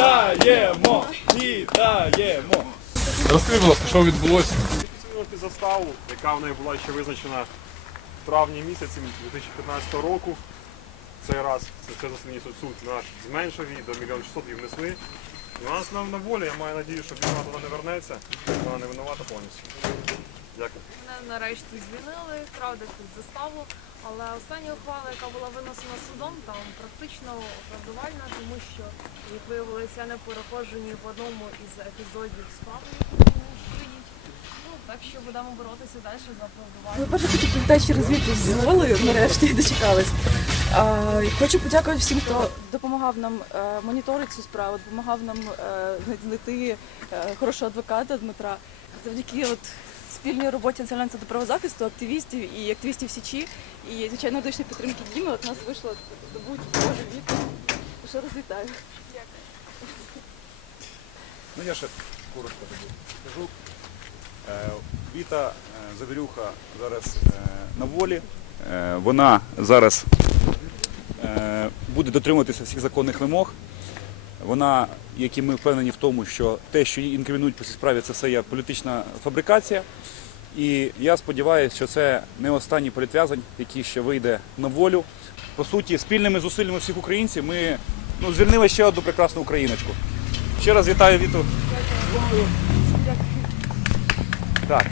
Вітаємо! Вітаємо! Розкажи, будь ласка, що відбулося? Заставу, яка в неї була ще визначена в травні місяці 2015 року. Цей раз це, засідання суд, наш зменшив її до мільйон 600 її внесли. І вона нас на, на волі, я маю надію, що вона туди не вернеться, вона не винувата повністю. Дякую. Мене нарешті звільнили, правда, під заставу. Але остання ухвала, яка була винесена судом, там практично оправдувальна, тому що, як виявилося, не перехожу ні в одному із епізодів справи, які мені стоїть. Ну, так що будемо боротися далі за оправдування. Ми перше хотів привітати через звідти з волею, нарешті дочекались. А, хочу подякувати всім, хто допомагав нам е, моніторити цю справу, допомагав нам е, знайти е, хорошого адвоката Дмитра. Завдяки от спільній роботі Національного центру правозахисту, активістів і активістів Січі, і звичайно медичної підтримки Діми, от нас вийшло здобути Боже вік. Ще раз вітаю. Ну я ще коротко тобі скажу. Е, Віта е, Завірюха зараз е, на волі. Вона зараз буде дотримуватися всіх законних вимог. Вона, як і ми впевнені в тому, що те, що її інкримінують по цій справі, це все є політична фабрикація. І я сподіваюся, що це не останній політв'язань, який ще вийде на волю. По суті, спільними зусиллями всіх українців ми ну, звільнили ще одну прекрасну україночку. Ще раз вітаю Віту. Так,